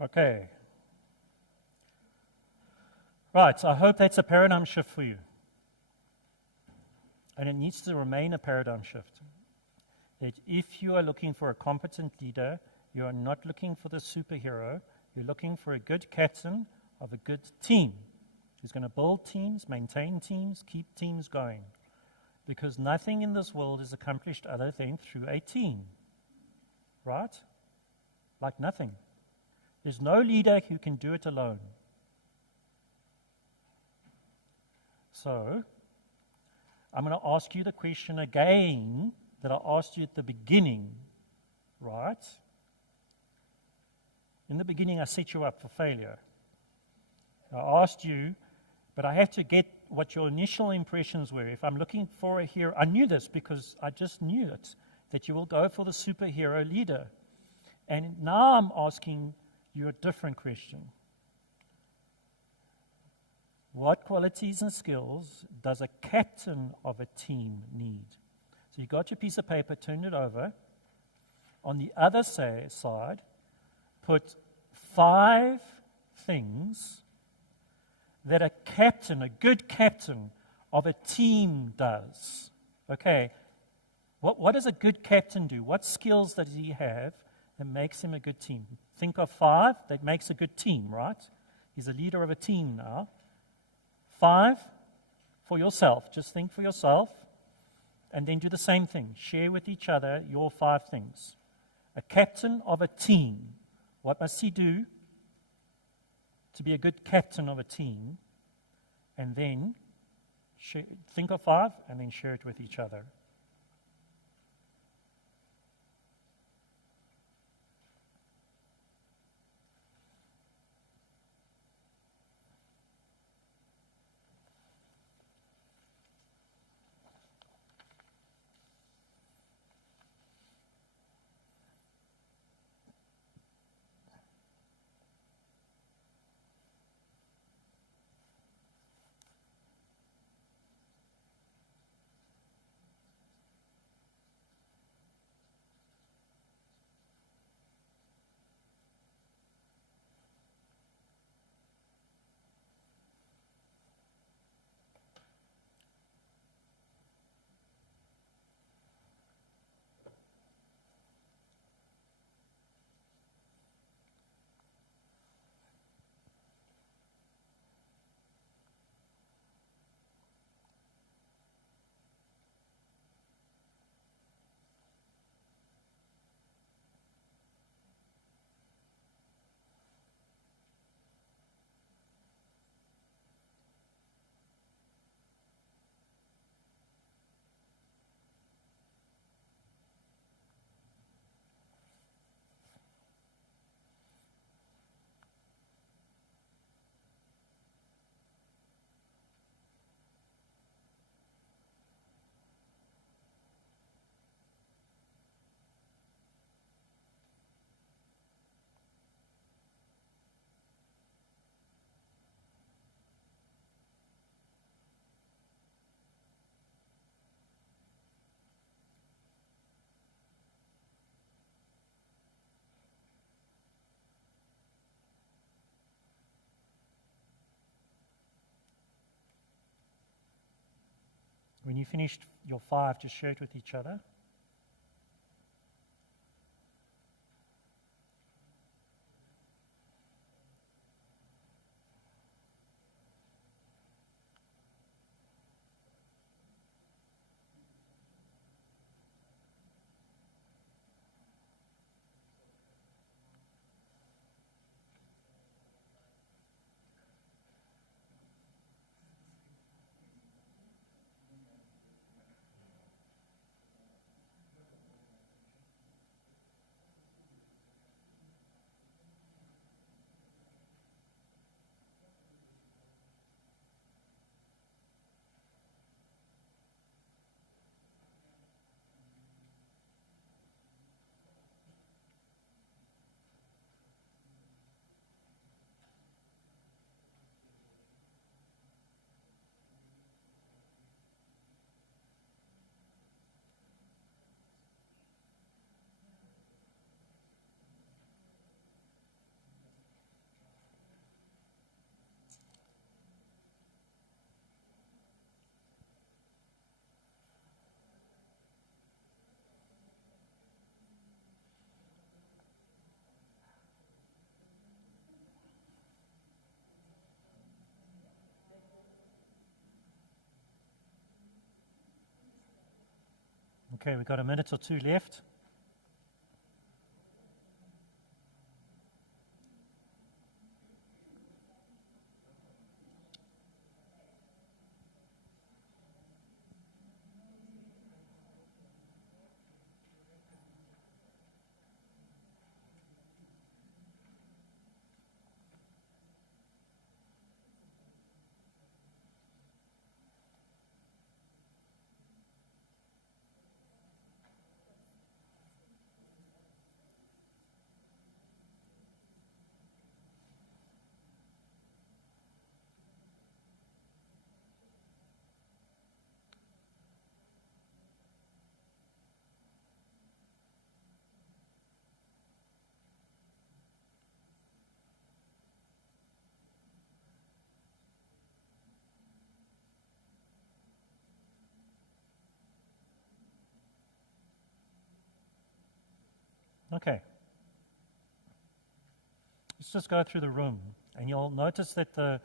Okay. Right, I hope that's a paradigm shift for you. And it needs to remain a paradigm shift. That if you are looking for a competent leader, you are not looking for the superhero, you're looking for a good captain of a good team who's going to build teams, maintain teams, keep teams going. Because nothing in this world is accomplished other than through a team. Right? Like nothing. There's no leader who can do it alone. So, I'm going to ask you the question again that I asked you at the beginning, right? In the beginning, I set you up for failure. I asked you, but I have to get what your initial impressions were. If I'm looking for a hero, I knew this because I just knew it, that you will go for the superhero leader. And now I'm asking you a different question. What qualities and skills does a captain of a team need? So you got your piece of paper, turn it over. On the other side, put 5 things that a captain, a good captain of a team does. Okay, what does a good captain do? What skills does he have that makes him a good team? Think of 5 that makes a good team, right? He's a leader of a team now. 5 for yourself. Just think for yourself. And then do the same thing. Share with each other your 5 things. A captain of a team. What must he do to be a good captain of a team? And then think of 5 and then share it with each other. When you finished your 5, just share it with each other. Okay, we've got a minute or two left. Okay. Let's just go through the room, and you'll notice that the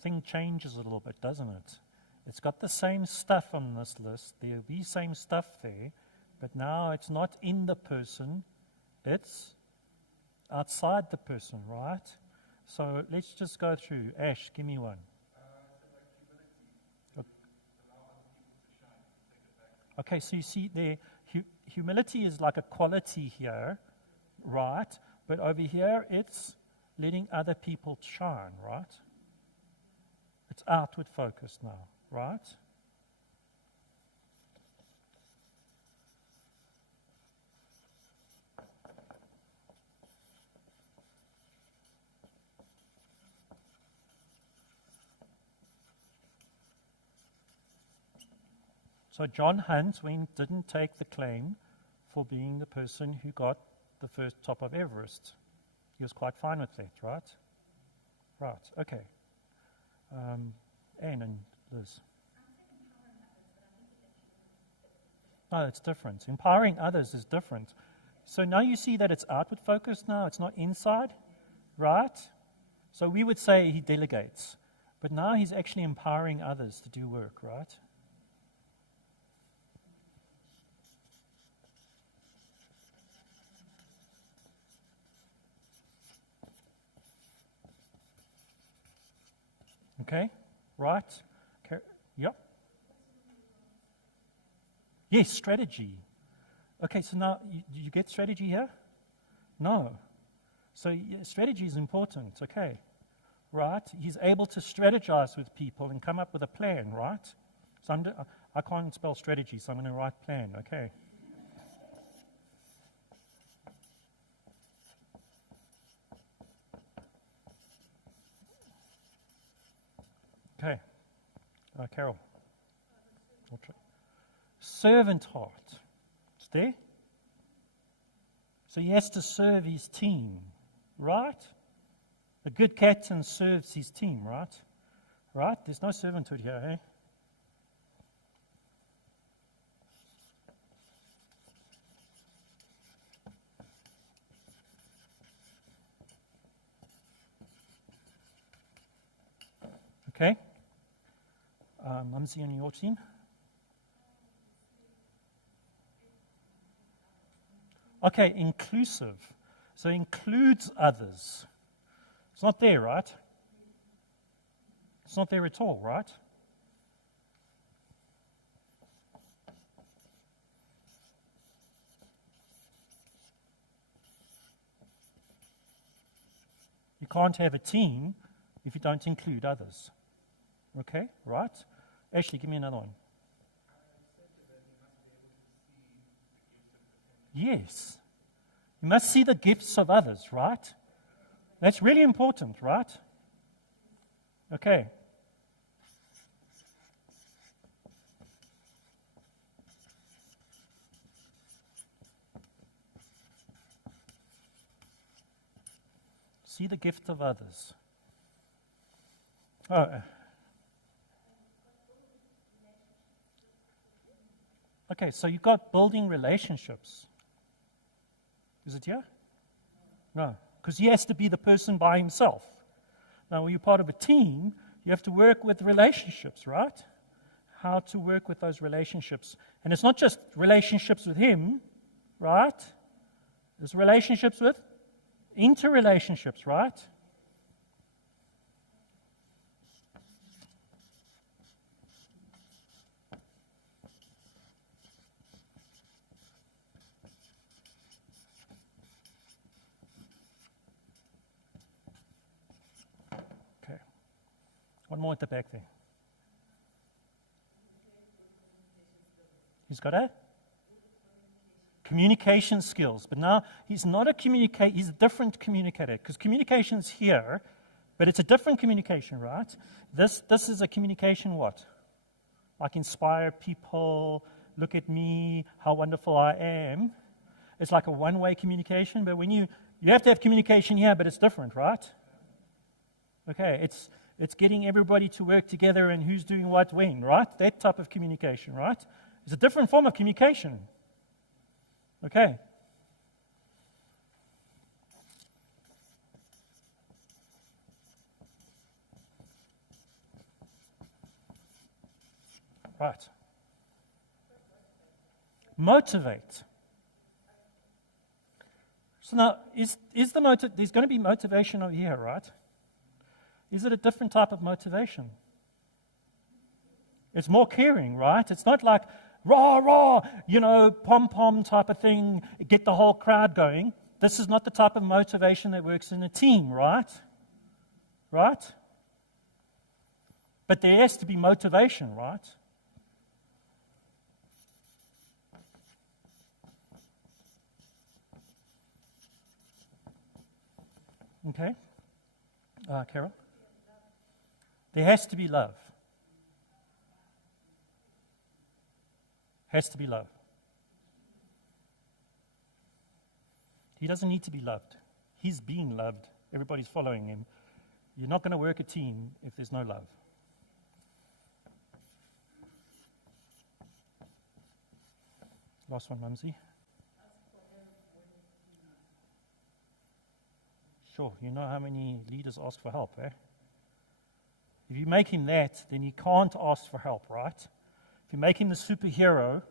thing changes a little bit, doesn't it? It's got the same stuff on this list. There'll be same stuff there, but now it's not in the person, it's outside the person, right? So let's just go through. Ash, give me one. Okay, so you see there, humility is like a quality here, right? But over here, it's letting other people shine, right? It's outward focused now, right? So John Hunt didn't take the claim for being the person who got the first top of Everest. He was quite fine with that, right? Right, okay. Anne and Liz. No, it's different. Empowering others is different. So now you see that it's outward focused now, it's not inside, right? So we would say he delegates, but now he's actually empowering others to do work, right? Okay, right? Okay. Yep. Yes, strategy. Okay, so now, you get strategy here? No. So strategy is important, okay. Right? He's able to strategize with people and come up with a plan, right? So I can't spell strategy, so I'm going to write plan, okay. Okay. Carol. Servant heart. It's there. So he has to serve his team, right? A good captain serves his team, right? Right? There's no servanthood here, eh? Okay. Mumsy on your team. Okay, inclusive. So includes others. It's not there, right? It's not there at all, right? You can't have a team if you don't include others. Okay, right? Ashley, give me another one. Yes. You must see the gifts of others, right? That's really important, right? Okay. See the gift of others. Oh. Okay, so you've got building relationships. Is it here? No, because he has to be the person by himself. Now, when you're part of a team, you have to work with relationships, right? how to work with those relationships. And it's not just relationships with him, right? There's relationships with interrelationships, right? Okay. One more at the back there. He's got a communication skills, but now he's not a communicator, he's a different communicator, because communication's here, but it's a different communication, right? This is a communication what? Like inspire people, look at me, how wonderful I am. It's like a one-way communication, but when you have to have communication here, but it's different, right? Okay, it's getting everybody to work together and who's doing what when, right? That type of communication, right? It's a different form of communication. Okay. Right. Motivate. So now, there's going to be motivation over here, right? Is it a different type of motivation? It's more caring, right? It's not like rah, rah, pom-pom type of thing, get the whole crowd going. This is not the type of motivation that works in a team, right? Right? But there has to be motivation, right? Okay. Carol? There has to be love. Has to be love. He doesn't need to be loved. He's being loved. Everybody's following him. You're not going to work a team if there's no love. Last one, Mumsy. Sure, you know how many leaders ask for help, eh? If you make him that, then he can't ask for help, right? If you make him the superhero,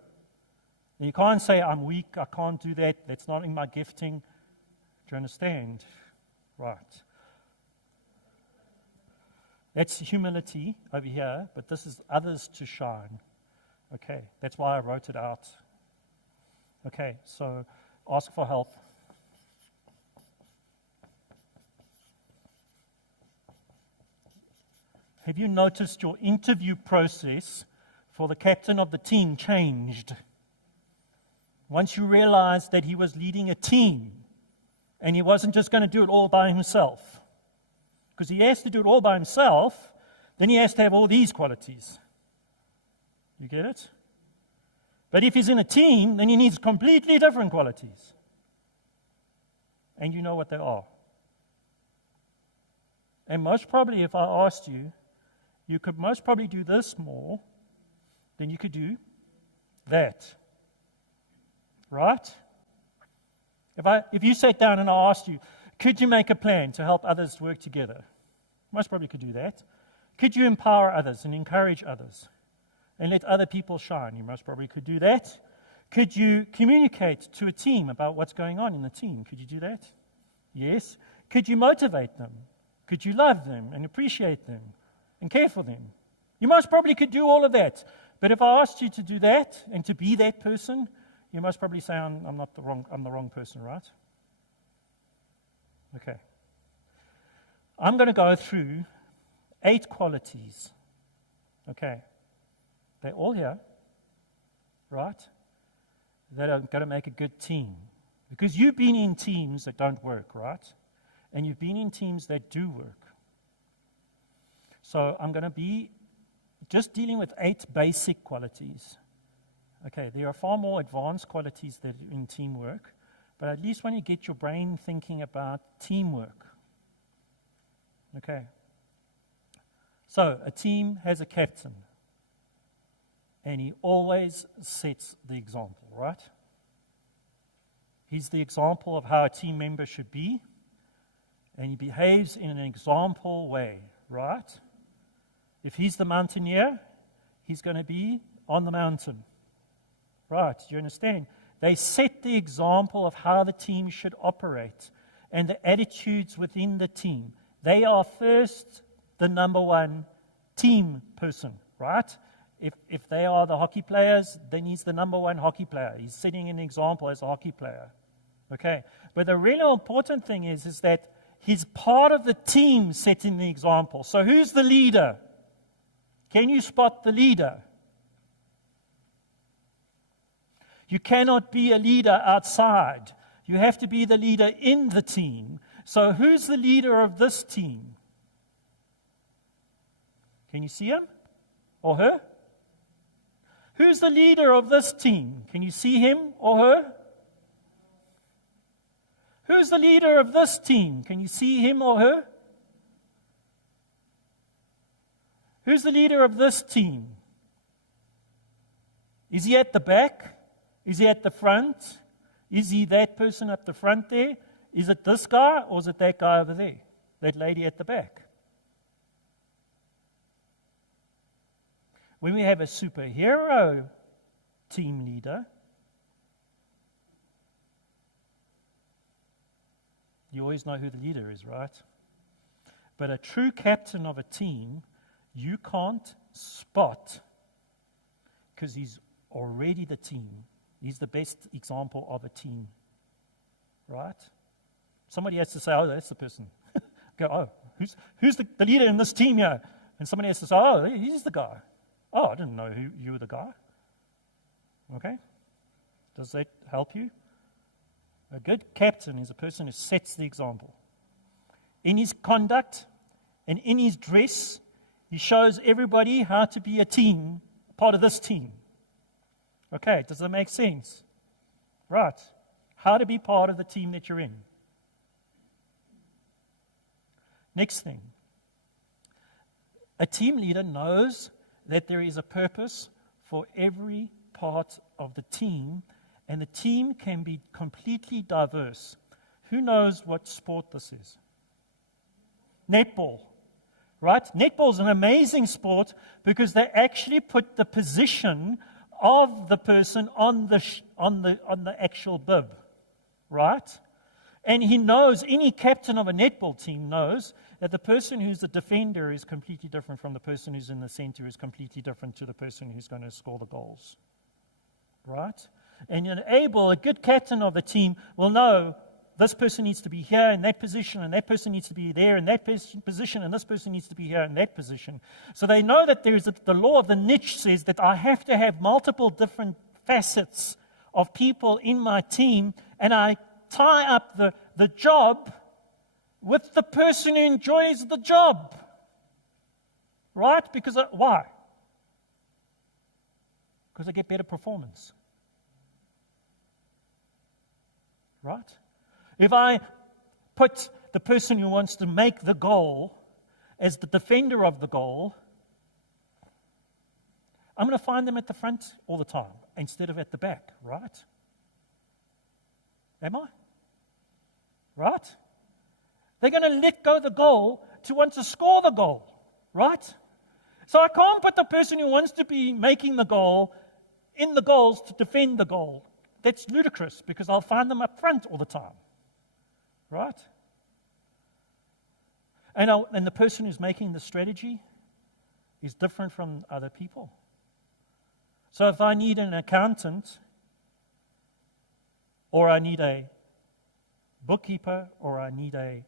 then you can't say, I'm weak, I can't do that, that's not in my gifting. Do you understand? Right. That's humility over here, but this is others to shine. Okay, that's why I wrote it out. Okay, so ask for help. Have you noticed your interview process for the captain of the team changed? Once you realized that he was leading a team and he wasn't just going to do it all by himself. Because he has to do it all by himself, then he has to have all these qualities. You get it? But if he's in a team, then he needs completely different qualities. And you know what they are. And most probably, if I asked you, you could most probably do this more than you could do that. Right? If you sat down and I asked you, could you make a plan to help others work together? Most probably could do that. Could you empower others and encourage others and let other people shine? You most probably could do that. Could you communicate to a team about what's going on in the team? Could you do that? Yes. Could you motivate them? Could you love them and appreciate them and care for them? You most probably could do all of that. But if I asked you to do that and to be that person, you most probably say, I'm the wrong person, right? Okay. I'm going to go through 8 qualities. Okay. They're all here, right? That are going to make a good team. Because you've been in teams that don't work, right? And you've been in teams that do work. So I'm going to be just dealing with 8 basic qualities. Okay, there are far more advanced qualities that are in teamwork, but at least when you get your brain thinking about teamwork. Okay. So a team has a captain, and he always sets the example, right? He's the example of how a team member should be, and he behaves in an example way, right? If he's the mountaineer, he's going to be on the mountain. Right, do you understand? They set the example of how the team should operate and the attitudes within the team. They are first the number one team person, right? If they are the hockey players, then he's the number one hockey player. He's setting an example as a hockey player. Okay, but the really important thing is that he's part of the team setting the example. So who's the leader? Can you spot the leader? You cannot be a leader outside. You have to be the leader in the team. So who's the leader of this team? Can you see him or her? Who's the leader of this team? Can you see him or her? Who's the leader of this team? Can you see him or her? Who's the leader of this team? Is he at the back? Is he at the front? Is he that person at the front there? Is it this guy or is it that guy over there? That lady at the back? When we have a superhero team leader, you always know who the leader is, right? But a true captain of a team, you can't spot because he's already the team. He's the best example of a team, right? Somebody has to say, oh, that's the person. Go, oh, who's the leader in this team here? And somebody has to say, oh, he's the guy. Oh, I didn't know you were the guy. Okay? Does that help you? A good captain is a person who sets the example. In his conduct and in his dress, he shows everybody how to be a team, part of this team. Okay, does that make sense? Right. How to be part of the team that you're in. Next thing. A team leader knows that there is a purpose for every part of the team, and the team can be completely diverse. Who knows what sport this is? Netball, right? Netball is an amazing sport because they actually put the position of the person on the actual bib, right? And he knows, any captain of a netball team knows that the person who's the defender is completely different from the person who's in the center, is completely different to the person who's going to score the goals, right? And a good captain of the team will know this person needs to be here in that position, and that person needs to be there in that position, and this person needs to be here in that position. So they know that the law of the niche says that I have to have multiple different facets of people in my team, and I tie up the job with the person who enjoys the job. Right? Because why? Because I get better performance. Right? If I put the person who wants to make the goal as the defender of the goal, I'm going to find them at the front all the time instead of at the back, right? Am I? Right? They're going to let go the goal to want to score the goal, right? So I can't put the person who wants to be making the goal in the goals to defend the goal. That's ludicrous because I'll find them up front all the time, right? And the person who's making the strategy is different from other people. So if I need an accountant, or I need a bookkeeper, or I need a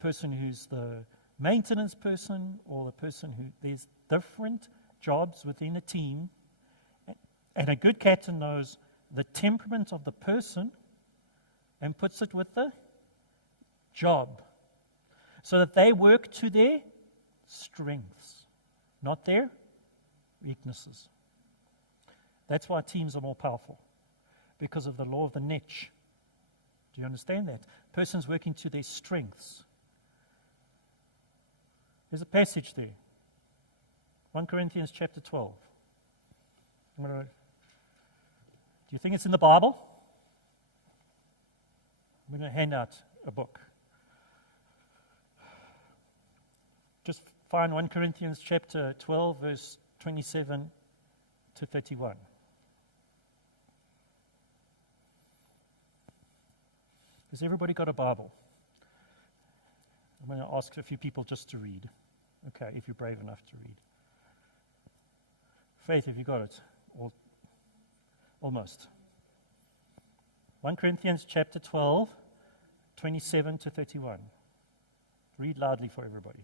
person who's the maintenance person, or the person who, there's different jobs within a team, and a good captain knows the temperament of the person and puts it with the job so that they work to their strengths, not their weaknesses. That's why teams are more powerful, because of the law of the niche. Do you understand that? Persons working to their strengths. There's a passage there. 1 Corinthians chapter 12. Do you think it's in the Bible? I'm going to hand out a book. Just find 1 Corinthians chapter 12, verse 27 to 31. Has everybody got a Bible? I'm going to ask a few people just to read. Okay, if you're brave enough to read. Faith, have you got it? Almost. 1 Corinthians chapter 12, 27 to 31. Read loudly for everybody.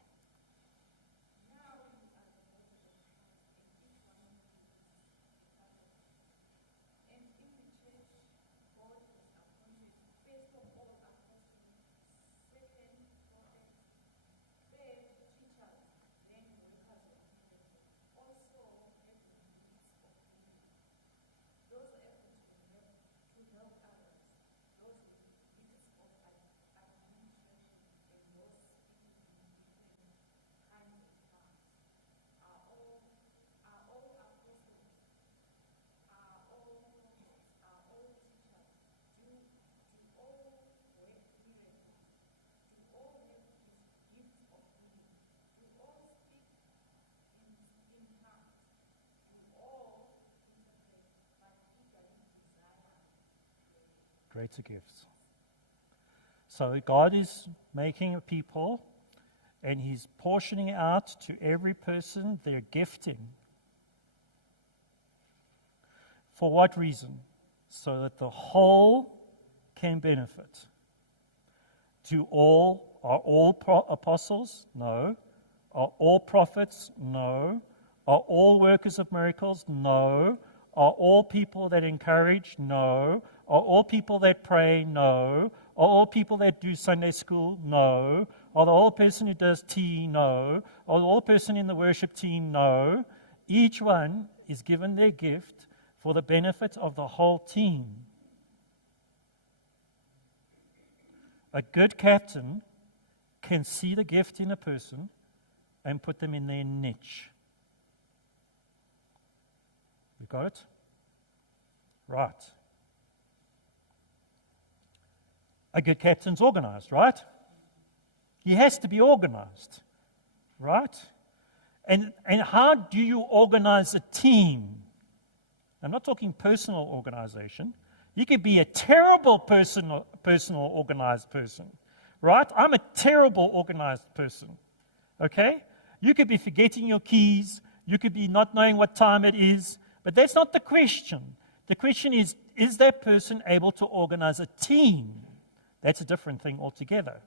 Greater gifts. So God is making a people, and He's portioning out to every person their gifting. For what reason? So that the whole can benefit. Are all apostles? No. Are all prophets? No. Are all workers of miracles? No. Are all people that encourage? No. Are all people that pray? No. Are all people that do Sunday school? No. Are the whole person who does tea? No. Are the whole person in the worship team? No. Each one is given their gift for the benefit of the whole team. A good captain can see the gift in a person and put them in their niche. You got it? Right. A good captain's organized, right? He has to be organized, right? And how do you organize a team? I'm not talking personal organization. You could be a terrible personal organized person, right? I'm a terrible organized person, okay? You could be forgetting your keys. You could be not knowing what time it is. But that's not the question. The question is that person able to organize a team? That's a different thing altogether.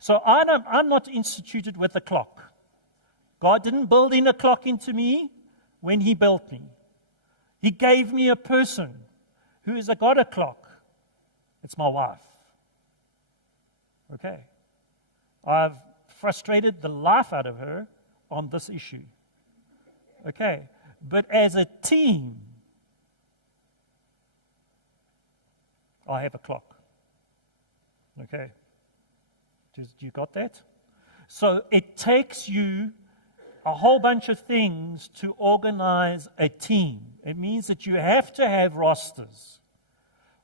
So I'm not instituted with a clock. God didn't build in a clock into me when He built me. He gave me a person who has got a clock. It's my wife. Okay. I've frustrated the life out of her on this issue. Okay. But as a team, I have a clock. Okay. You got that? So it takes you a whole bunch of things to organize a team. It means that you have to have rosters.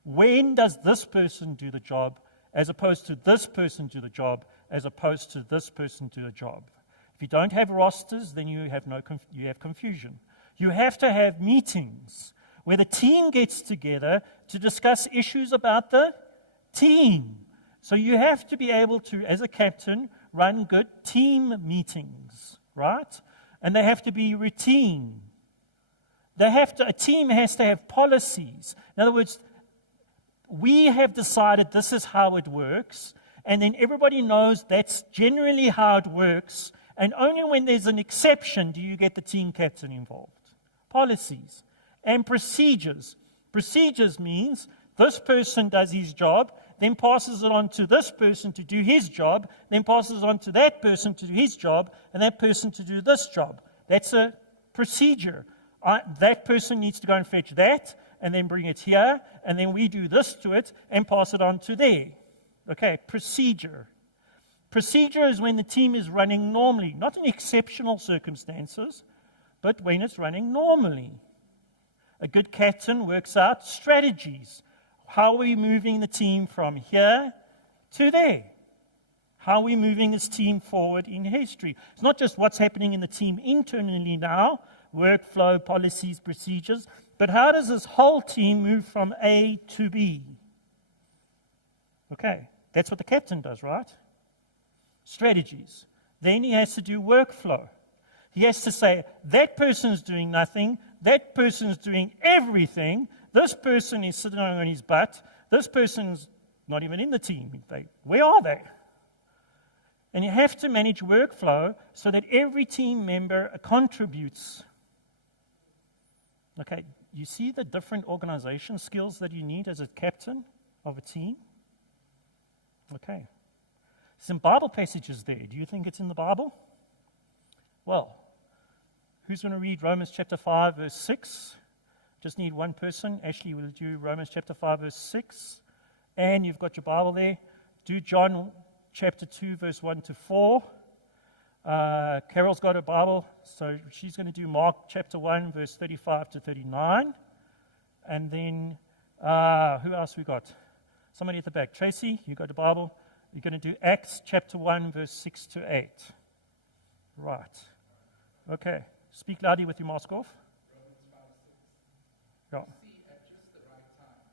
When does this person do the job as opposed to this person do the job as opposed to this person do the job? If you don't have rosters, then you have confusion. You have to have meetings where the team gets together to discuss issues about the team. So you have to be able to, as a captain, run good team meetings, right? And they have to be routine. A team has to have policies. In other words, we have decided this is how it works, and then everybody knows that's generally how it works, and only when there's an exception do you get the team captain involved. Policies and procedures. Procedures means this person does his job, then passes it on to this person to do his job, then passes it on to that person to do his job, and that person to do this job. That's a procedure. That person needs to go and fetch that, and then bring it here, and then we do this to it, and pass it on to there. Okay, procedure. Procedure is when the team is running normally, not in exceptional circumstances, but when it's running normally. A good captain works out strategies. How are we moving the team from here to there? How are we moving this team forward in history? It's not just what's happening in the team internally now. workflow, policies, procedures. But how does this whole team move from A to B? Okay, that's what the captain does, right? Strategies. Then he has to do workflow. He has to say, that person's doing nothing, that person's doing everything, this person is sitting on his butt, this person's not even in the team. Where are they? And you have to manage workflow so that every team member contributes. Okay, you see the different organization skills that you need as a captain of a team? Okay. Some Bible passages there. Do you think it's in the Bible? Well, who's going to read Romans chapter 5, verse 6? Just need one person. Ashley will do Romans chapter 5, verse 6. And you've got your Bible there. Do John chapter 2, verse 1 to 4. Carol's got a Bible, so she's going to do Mark chapter 1, verse 35 to 39. And then, who else we got? Somebody at the back. Tracy, you got a Bible. You're going to do Acts chapter 1, verse 6 to 8. Right. Okay. Speak loudly with your mask off. Romans 5, 6. Yeah. See, at just the right time,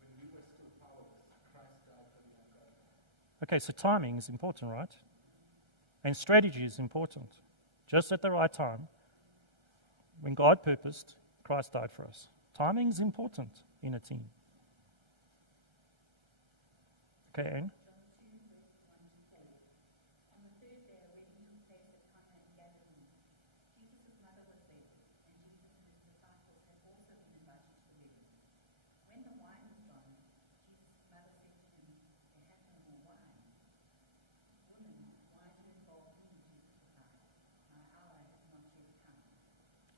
when we were still powerless, Christ died for the ungodly. Okay, so timing is important, right? And strategy is important. Just at the right time, when God purposed, Christ died for us. Timing is important in a team. Okay, Anne?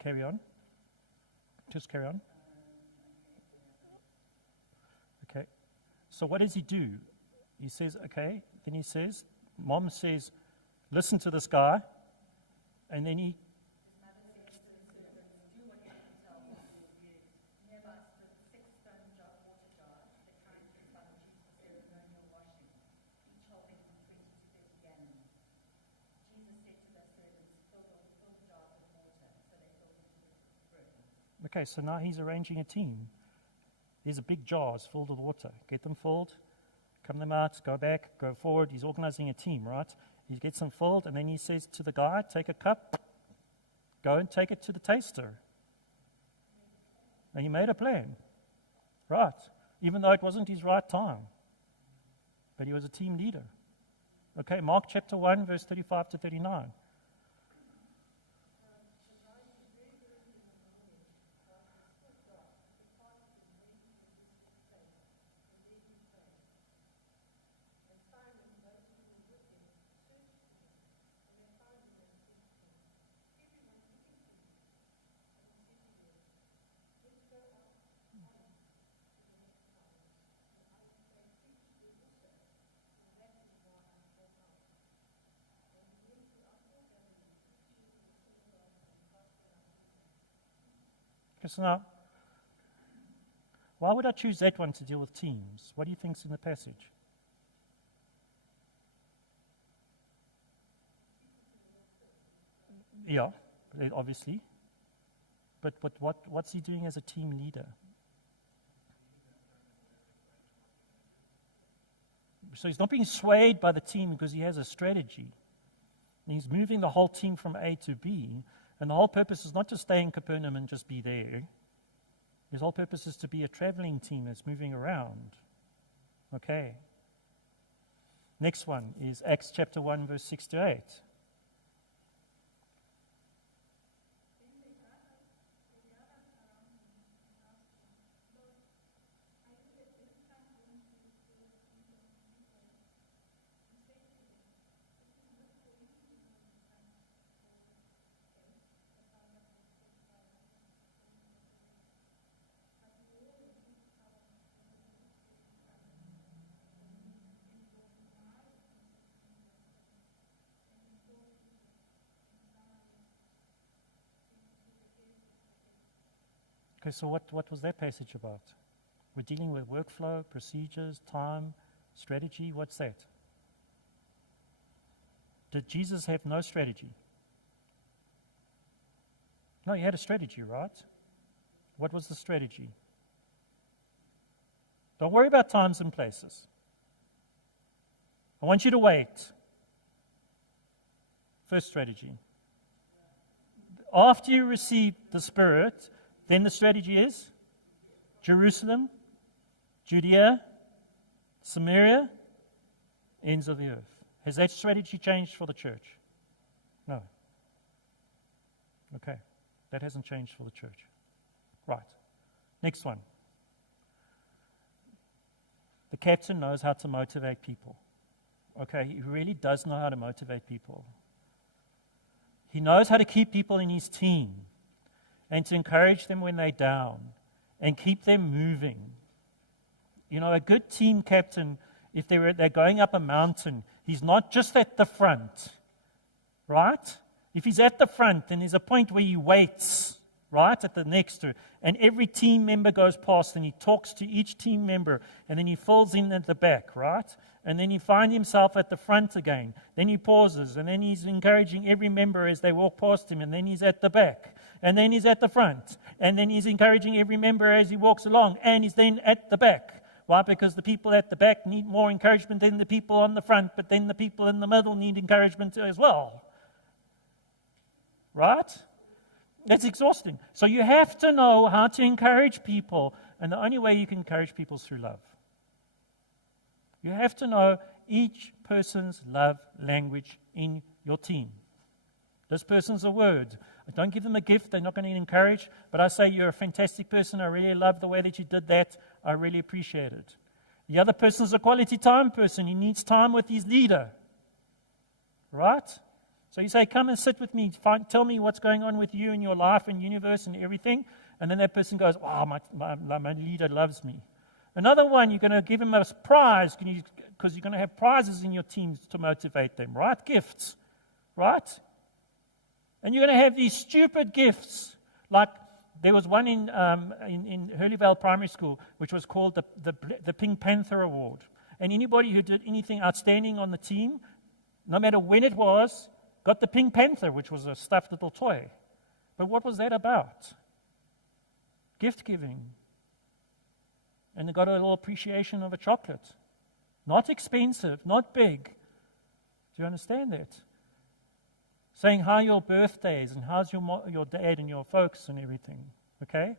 Carry on. Just carry on. Okay. So what does he do? He says, okay. Then he says, Mom says, listen to this guy. And then he... Okay, so now he's arranging a team. There's a big jars filled with water. Get them filled, come them out, go back, go forward. He's organizing a team, right? He gets them filled, and then he says to the guy, take a cup, go and take it to the taster. And he made a plan, right? Even though it wasn't his right time. But he was a team leader. Okay, Mark chapter 1, verse 35 to 39. So now, why would I choose that one to deal with teams? What do you think's in the passage? Yeah, obviously. But what's he doing as a team leader? So he's not being swayed by the team because he has a strategy. And he's moving the whole team from A to B. And the whole purpose is not to stay in Capernaum and just be there. His whole purpose is to be a traveling team that's moving around. Okay. Next one is Acts chapter 1, verse 6 to 8. Okay, so what was that passage about? We're dealing with workflow, procedures, time, strategy. What's that? Did Jesus have no strategy? No, you had a strategy, right? What was the strategy? Don't worry about times and places. I want you to wait. First strategy. After you receive the Spirit, then the strategy is Jerusalem, Judea, Samaria, ends of the earth. Has that strategy changed for the church? No. Okay. That hasn't changed for the church. Right. Next one. The captain knows how to motivate people. Okay, he really does know how to motivate people. He knows how to keep people in his team and to encourage them when they're down and keep them moving. You know, a good team captain, if they're going up a mountain, he's not just at the front, right? If he's at the front, then there's a point where he waits, right, at the next to, and every team member goes past and he talks to each team member, and then he falls in at the back, right? And then he finds himself at the front again. Then he pauses, and then he's encouraging every member as they walk past him, and then he's at the back, and then he's at the front, and then he's encouraging every member as he walks along, and he's then at the back. Why? Because the people at the back need more encouragement than the people on the front, but then the people in the middle need encouragement as well. Right? That's exhausting. So you have to know how to encourage people, and the only way you can encourage people is through love. You have to know each person's love language in your team. This person's a word. I don't give them a gift. They're not going to encourage. But I say, you're a fantastic person. I really love the way that you did that. I really appreciate it. The other person's a quality time person. He needs time with his leader. Right? So you say, come and sit with me. Tell me what's going on with you and your life and universe and everything. And then that person goes, oh, my leader loves me. Another one, you're going to give him a prize because you're going to have prizes in your teams to motivate them, right? Gifts, right? And you're going to have these stupid gifts. Like there was one in Hurleyvale Primary School, which was called the Pink Panther Award. And anybody who did anything outstanding on the team, no matter when it was, got the Pink Panther, which was a stuffed little toy. But what was that about? Gift giving. And they got a little appreciation of a chocolate. Not expensive, not big. Do you understand that? Saying how your birthdays and how's your dad and your folks and everything. Okay?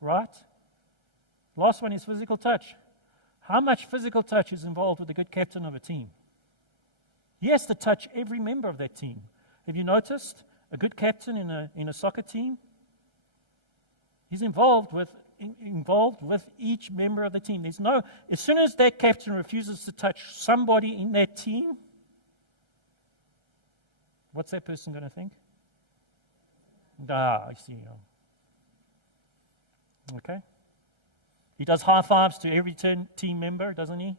Right? Last one is physical touch. How much physical touch is involved with a good captain of a team? He has to touch every member of that team. Have you noticed a good captain in a soccer team? He's involved with each member of the team. As soon as that captain refuses to touch somebody in that team, what's that person going to think? I see. Okay. He does high fives to every team member, doesn't he?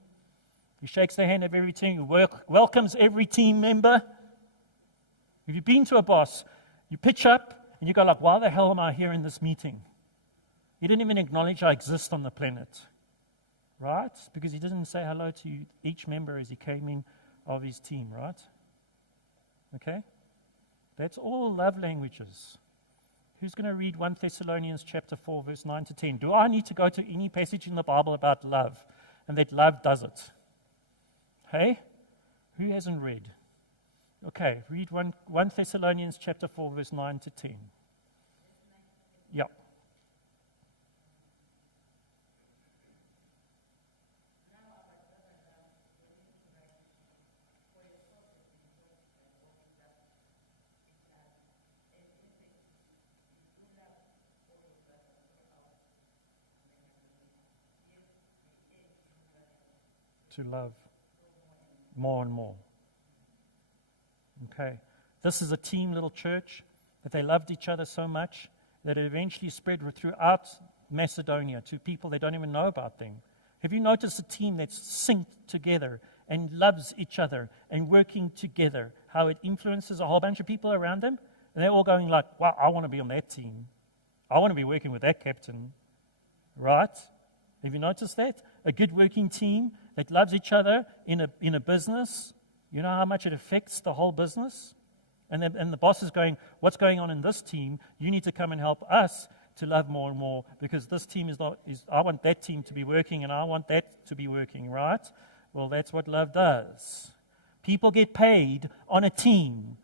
He shakes the hand of every team. He welcomes every team member. If you've been to a boss, you pitch up and you go like, why the hell am I here in this meeting? He didn't even acknowledge I exist on the planet. Right? Because he didn't say hello to each member as he came in of his team, right? Okay? That's all love languages. Who's going to read 1 Thessalonians chapter 4, verse 9 to 10? Do I need to go to any passage in the Bible about love and that love does it? Hey? Who hasn't read? Okay, read 1 Thessalonians chapter 4, verse 9 to 10. Yeah. To love more and more. Okay. This is a team little church that they loved each other so much that it eventually spread throughout Macedonia to people they don't even know about them. Have you noticed a team that's synced together and loves each other and working together, how it influences a whole bunch of people around them? And they're all going like, wow, I want to be on that team. I want to be working with that captain. Right? Have you noticed that? A good working team that loves each other in a business, you know how much it affects the whole business? And the boss is going, what's going on in this team? You need to come and help us to love more and more, because this team I want that team to be working and I want that to be working, right? Well, that's what love does. People get paid on a team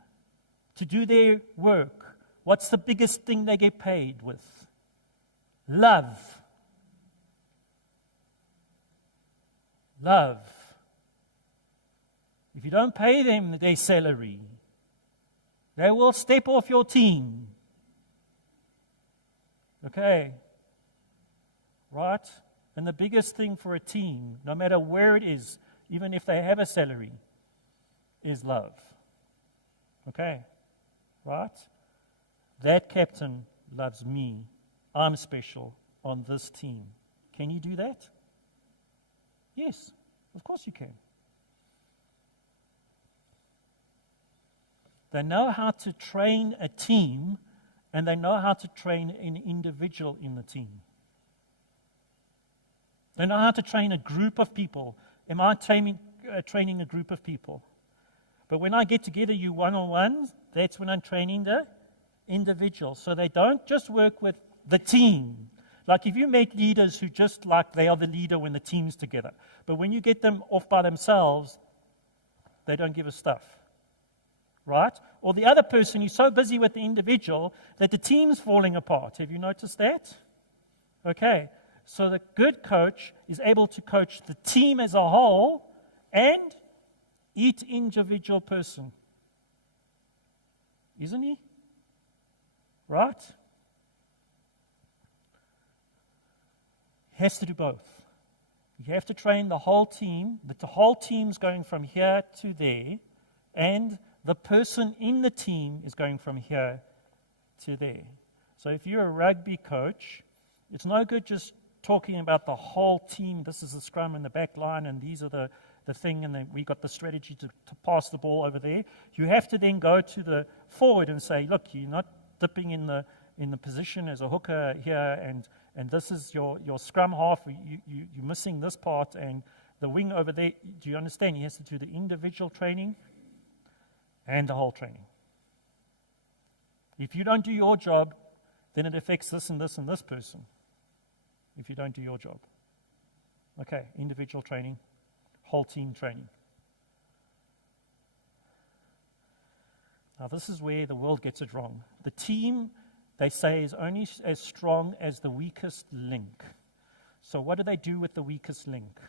to do their work. What's the biggest thing they get paid with? Love. Love. If you don't pay them their salary, they will step off your team. Okay? Right? And the biggest thing for a team, no matter where it is, even if they have a salary, is love. Okay? Right? That captain loves me. I'm special on this team. Can you do that? Yes, of course you can. They know how to train a team, and they know how to train an individual in the team. They know how to train a group of people. Am I training a group of people? But when I get together you one-on-ones, that's when I'm training the individual. So they don't just work with the team. Like if you make leaders who just like they are the leader when the team's together. But when you get them off by themselves, they don't give a stuff. Right? Or the other person is so busy with the individual that the team's falling apart. Have you noticed that? Okay. So the good coach is able to coach the team as a whole and each individual person. Isn't he? Right? He has to do both. You have to train the whole team, that the whole team's going from here to there, and the person in the team is going from here to there. So if you're a rugby coach, it's no good just talking about the whole team. This is the scrum and the back line, and these are the thing, and then we got the strategy to pass the ball over there. You have to then go to the forward and say, look, you're not dipping in the position as a hooker here, and this is your scrum half. You're missing this part, and the wing over there. Do you understand? He has to do the individual training and the whole training. If you don't do your job, then it affects this and this and this person. If you don't do your job. Okay, individual training, whole team training. Now this is where the world gets it wrong. The team, they say, is only as strong as the weakest link. So what do they do with the weakest link?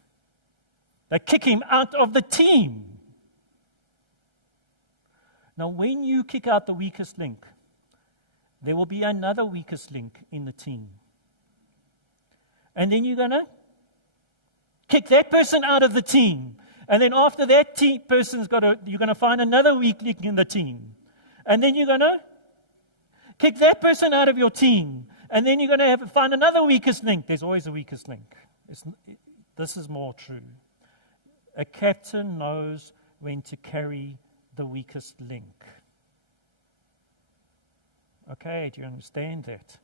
They kick him out of the team. Now, when you kick out the weakest link, there will be another weakest link in the team. And then you're going to kick that person out of the team. And then after that person's you're going to find another weak link in the team. And then you're going to kick that person out of your team. And then you're going to find another weakest link. There's always a weakest link. This is more true. A captain knows when to carry the weakest link. Okay, do you understand that?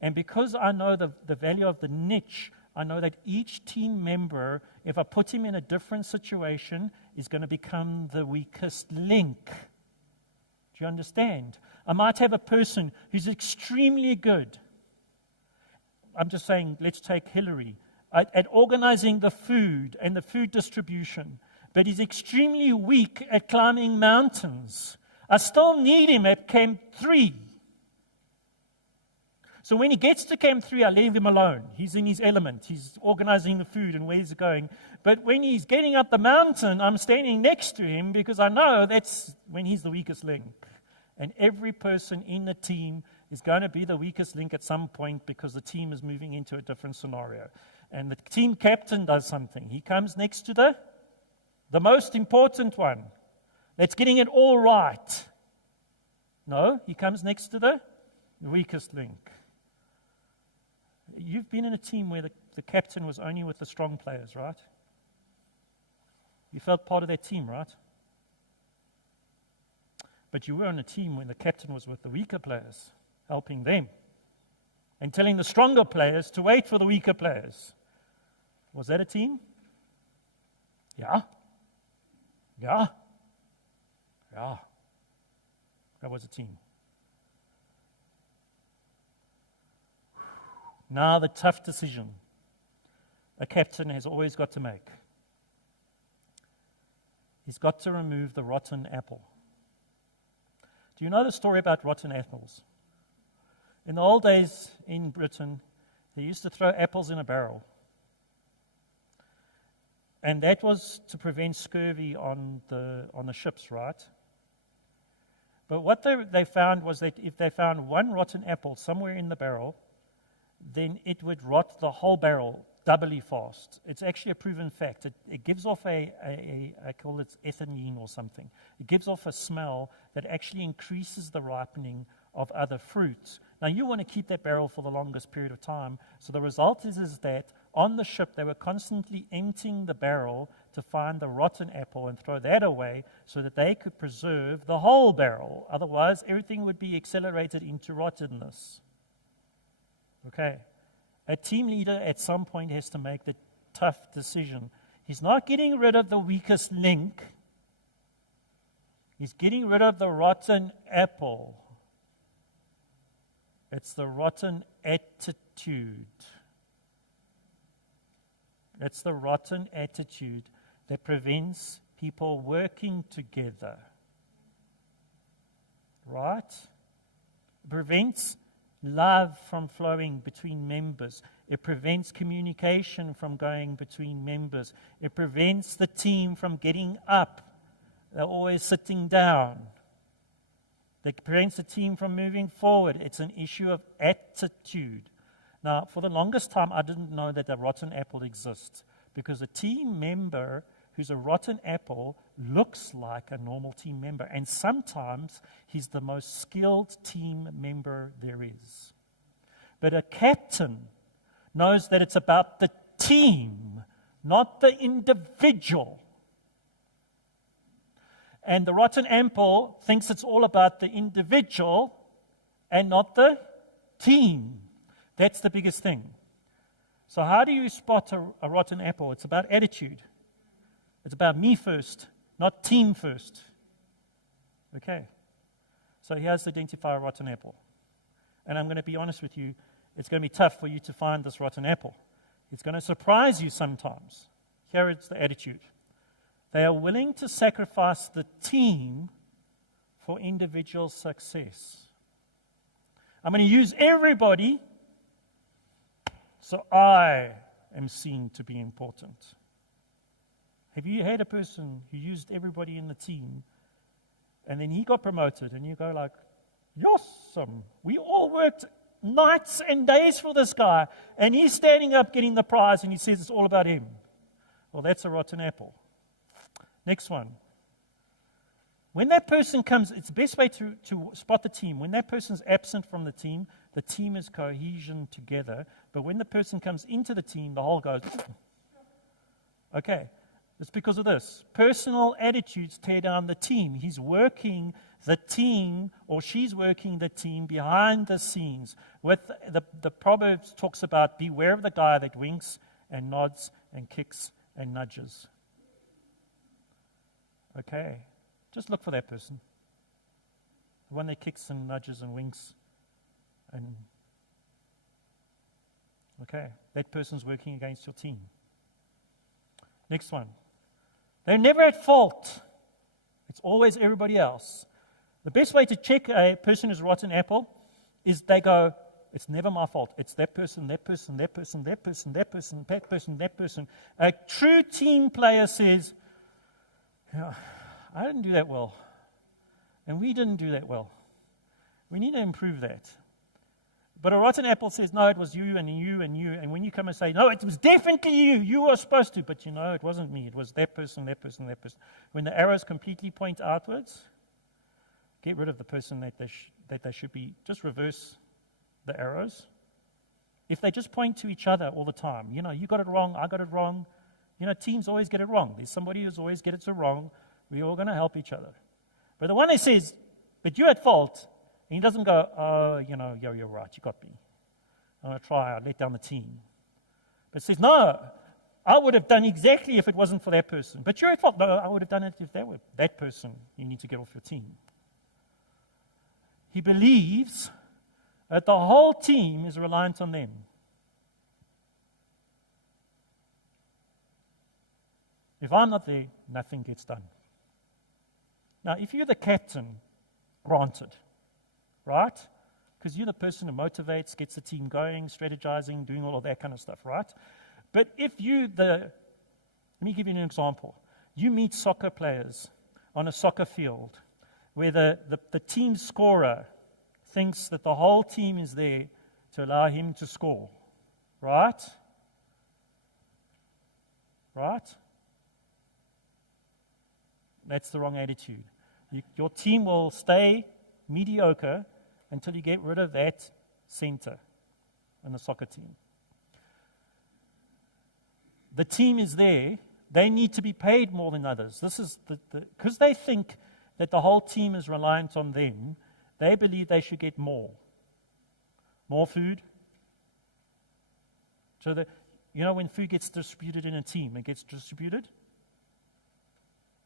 And because I know the value of the niche, I know that each team member, if I put him in a different situation, is going to become the weakest link. Do you understand? I might have a person who's extremely good. I'm just saying, let's take Hillary, at organizing the food and the food distribution. But he's extremely weak at climbing mountains. I still need him at Camp 3. So when he gets to Camp 3, I leave him alone. He's in his element. He's organizing the food and where he's going. But when he's getting up the mountain, I'm standing next to him because I know that's when he's the weakest link. And every person in the team is going to be the weakest link at some point because the team is moving into a different scenario. And the team captain does something. He comes next to the most important one that's getting it all right. No, he comes next to the weakest link. You've been in a team where the captain was only with the strong players, right? You felt part of that team, right? But you were on a team when the captain was with the weaker players, helping them, and telling the stronger players to wait for the weaker players. Was that a team? Yeah. Yeah. Yeah. That was a team. Now the tough decision a captain has always got to make. He's got to remove the rotten apple. Do you know the story about rotten apples? In the old days in Britain, they used to throw apples in a barrel. And that was to prevent scurvy on the ships, right? But what they found was that if they found one rotten apple somewhere in the barrel, then it would rot the whole barrel doubly fast. It's actually a proven fact. It gives off I call it ethylene or something. It gives off a smell that actually increases the ripening of other fruits. Now, you want to keep that barrel for the longest period of time. So the result is that on the ship, they were constantly emptying the barrel to find the rotten apple and throw that away so that they could preserve the whole barrel. Otherwise, everything would be accelerated into rottenness. Okay. A team leader at some point has to make the tough decision. He's not getting rid of the weakest link. He's getting rid of the rotten apple. It's the rotten attitude. It's the rotten attitude that prevents people working together. Right? It prevents love from flowing between members. It prevents communication from going between members. It prevents the team from getting up. They're always sitting down. It prevents the team from moving forward. It's an issue of attitude. Now, for the longest time, I didn't know that a rotten apple exists, because a team member who's a rotten apple looks like a normal team member, and sometimes he's the most skilled team member there is. But a captain knows that it's about the team, not the individual. And the rotten apple thinks it's all about the individual and not the team. That's the biggest thing. So how do you spot a rotten apple? It's about attitude. It's about me first, not team first. Okay. So here's to identify a rotten apple. And I'm going to be honest with you, it's going to be tough for you to find this rotten apple. It's going to surprise you sometimes. Here is the attitude. They are willing to sacrifice the team for individual success. I'm going to use everybody so I am seen to be important. Have you had a person who used everybody in the team and then he got promoted and you go like, awesome, we all worked nights and days for this guy and he's standing up getting the prize and he says it's all about him. Well, that's a rotten apple. Next one. When that person comes, it's the best way to spot the team. When that person's absent from the team is cohesion together. But when the person comes into the team, the whole goes, okay. It's because of this. Personal attitudes tear down the team. He's working the team, or she's working the team behind the scenes. With the Proverbs talks about beware of the guy that winks and nods and kicks and nudges. Okay. Just look for that person. The one that kicks and nudges and winks. And okay, that person's working against your team. Next one. They're never at fault. It's always everybody else. The best way to check a person who's a rotten apple is they go, it's never my fault. It's that person, that person, that person, that person, that person, that person, that person. A true team player says, yeah, I didn't do that well. And we didn't do that well. We need to improve that. But a rotten apple says, no, it was you and you and you. And when you come and say, no, it was definitely you. You were supposed to. But you know, it wasn't me. It was that person, that person, that person. When the arrows completely point outwards, get rid of the person that they should be. Just reverse the arrows. If they just point to each other all the time, you know, you got it wrong, I got it wrong. You know, teams always get it wrong. There's somebody who's always get it so wrong. We're all going to help each other. But the one that says, but you're at fault, and he doesn't go, oh, you know, you're right, you got me. I'm going to try, I'll let down the team. But says, no, I would have done exactly if it wasn't for that person. But you're at fault. No, I would have done it if that were that person. You need to get off your team. he believes that the whole team is reliant on them. If I'm not there, nothing gets done. Now, if you're the captain, granted, right? Because you're the person who motivates, gets the team going, strategizing, doing all of that kind of stuff, right? But if let me give you an example. You meet soccer players on a soccer field where the team scorer thinks that the whole team is there to allow him to score, right? Right? That's the wrong attitude. Your team will stay mediocre until you get rid of that center in the soccer team. The team is there. They need to be paid more than others. This is because they think that the whole team is reliant on them. They believe they should get more food. So that when food gets distributed in a team, it gets distributed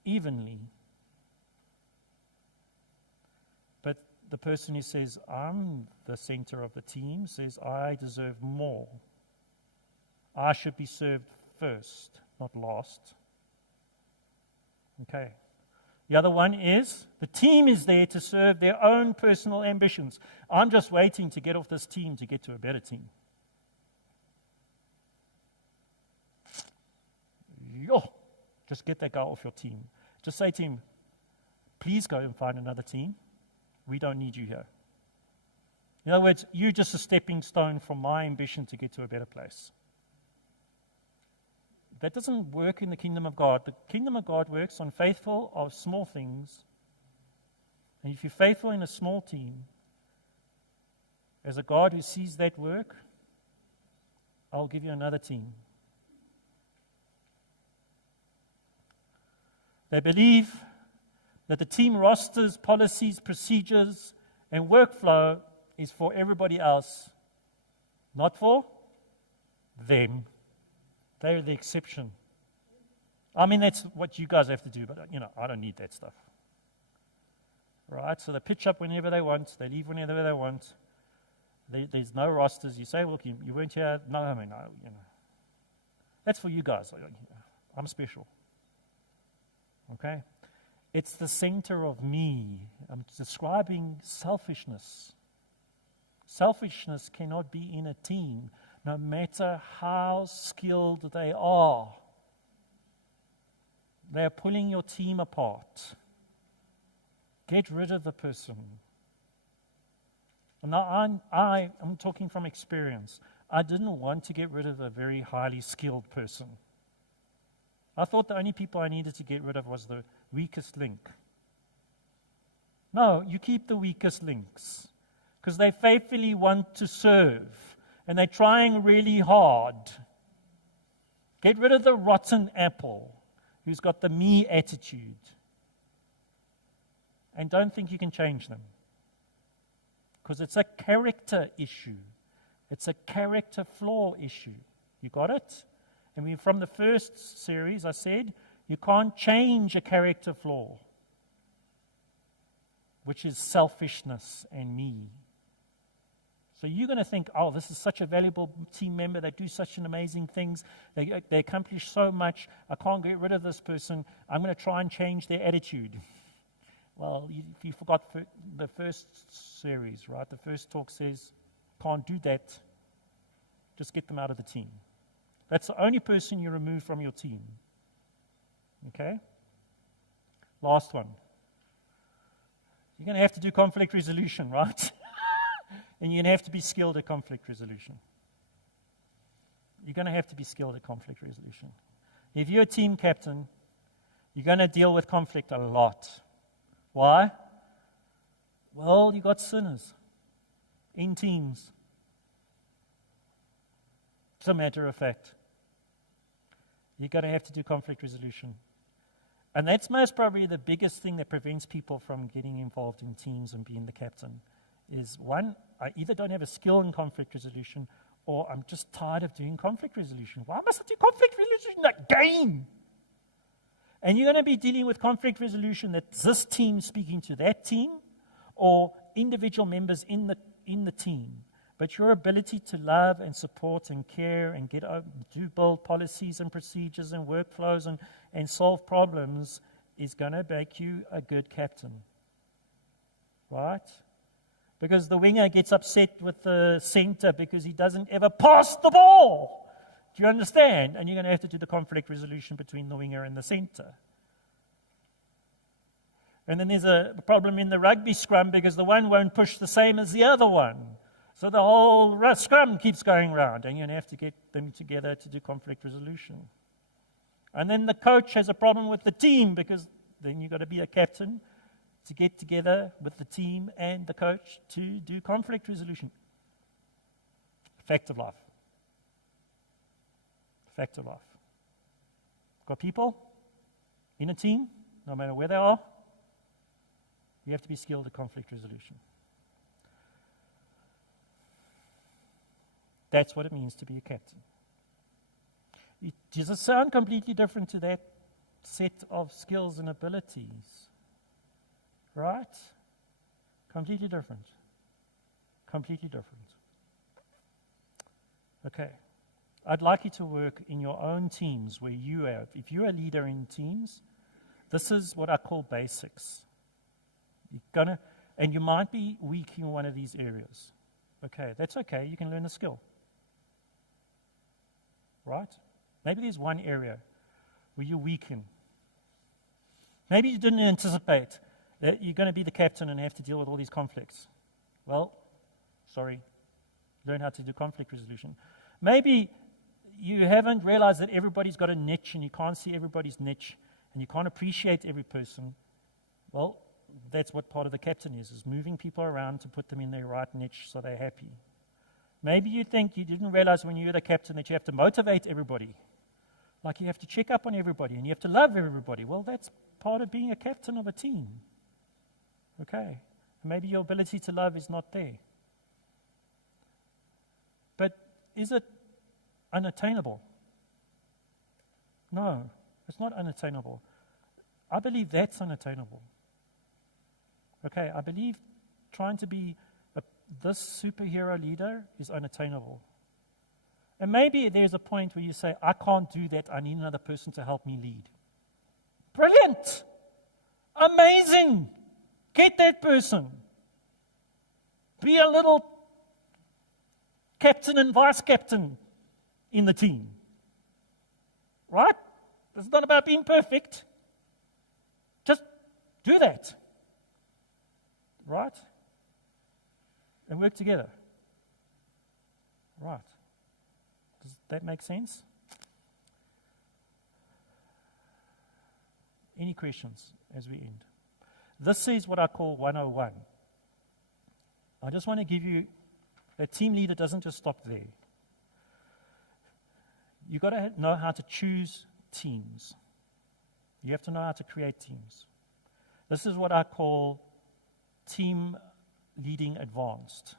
evenly. But the person who says, I'm the center of the team, says, I deserve more. I should be served first, not last. Okay. The other one is, the team is there to serve their own personal ambitions. I'm just waiting to get off this team to get to a better team. Just get that guy off your team. Just say to him, please go and find another team. We don't need you here. In other words, you're just a stepping stone from my ambition to get to a better place. That doesn't work in the kingdom of God. The kingdom of God works on faithful of small things. And if you're faithful in a small team, as a God who sees that work, I'll give you another team. They believe that the team rosters, policies, procedures, and workflow is for everybody else, not for them. They're the exception. I mean, that's what you guys have to do, but I don't need that stuff. Right? So they pitch up whenever they want, they leave whenever they want. There's no rosters. You say, look, you weren't here. No, I mean, no, That's for you guys. I'm special. Okay? It's the center of me. I'm describing selfishness. Selfishness cannot be in a team, no matter how skilled they are. They are pulling your team apart. Get rid of the person. Now, I'm talking from experience. I didn't want to get rid of a very highly skilled person. I thought the only people I needed to get rid of was the weakest link. No, you keep the weakest links because they faithfully want to serve and they're trying really hard. Get rid of the rotten apple who's got the me attitude and don't think you can change them because it's a character issue. It's a character flaw issue. You got it? And from the first series, I said, you can't change a character flaw, which is selfishness and me. So you're going to think, oh, this is such a valuable team member. They do such an amazing things. They accomplish so much. I can't get rid of this person. I'm going to try and change their attitude. Well, you forgot the first series, right? The first talk says, can't do that. Just get them out of the team. That's the only person you remove from your team. Okay? Last one. You're going to have to do conflict resolution, right? And you're going to have to be skilled at conflict resolution. You're going to have to be skilled at conflict resolution. If you're a team captain, you're going to deal with conflict a lot. Why? Well, you got sinners in teams. It's a matter of fact. You're going to have to do conflict resolution. And that's most probably the biggest thing that prevents people from getting involved in teams and being the captain. Is one, I either don't have a skill in conflict resolution or I'm just tired of doing conflict resolution. Why must I do conflict resolution again? And you're going to be dealing with conflict resolution that this team speaking to that team or individual members in the team. But your ability to love and support and care and do build policies and procedures and workflows and solve problems is going to make you a good captain. Right? Because the winger gets upset with the center because he doesn't ever pass the ball. Do you understand? And you're going to have to do the conflict resolution between the winger and the center. And then there's a problem in the rugby scrum because the one won't push the same as the other one. So the whole scrum keeps going round, and you're going to have to get them together to do conflict resolution. And then the coach has a problem with the team because then you've got to be a captain to get together with the team and the coach to do conflict resolution. Fact of life. Fact of life. Got people in a team, no matter where they are, you have to be skilled at conflict resolution. That's what it means to be a captain. Does it sound completely different to that set of skills and abilities? Right? Completely different. Completely different. Okay. I'd like you to work in your own teams where you have. If you're a leader in teams, this is what I call basics. And you might be weak in one of these areas. Okay, that's okay. You can learn a skill. Right? Maybe there's one area where you're weak in. Maybe you didn't anticipate that you're going to be the captain and have to deal with all these conflicts. Well, sorry. Learn how to do conflict resolution. Maybe you haven't realized that everybody's got a niche and you can't see everybody's niche and you can't appreciate every person. Well, that's what part of the captain is moving people around to put them in their right niche so they're happy. Maybe you think you didn't realize when you were the captain that you have to motivate everybody. Like you have to check up on everybody and you have to love everybody. Well, that's part of being a captain of a team. Okay. Maybe your ability to love is not there. But is it unattainable? No, it's not unattainable. I believe that's unattainable. Okay, I believe trying to be this superhero leader is unattainable. And maybe there's a point where you say, I can't do that, I need another person to help me lead. Brilliant! Amazing! Get that person. Be a little captain and vice captain in the team. Right? It's not about being perfect. Just do that. Right? And work together. Right. Does that make sense? Any questions as we end? This is what I call 101. I just want to give you, a team leader doesn't just stop there. You've got to know how to choose teams. You have to know how to create teams. This is what I call team leading advanced.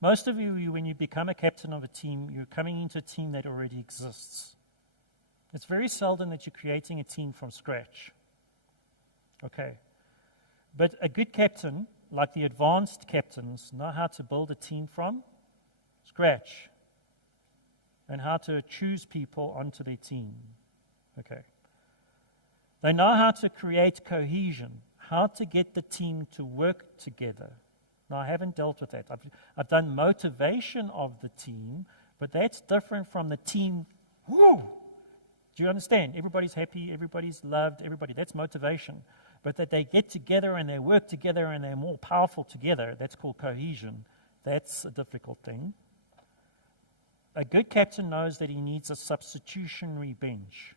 Most of you, when you become a captain of a team, you're coming into a team that already exists. It's very seldom that you're creating a team from scratch. Okay. But a good captain, like the advanced captains, know how to build a team from scratch and how to choose people onto their team. Okay. They know how to create cohesion, how to get the team to work together. Now, I haven't dealt with that. I've done motivation of the team, but that's different from the team. Woo! Do you understand? Everybody's happy, everybody's loved, everybody. That's motivation. But that they get together and they work together and they're more powerful together, that's called cohesion. That's a difficult thing. A good captain knows that he needs a substitutionary bench.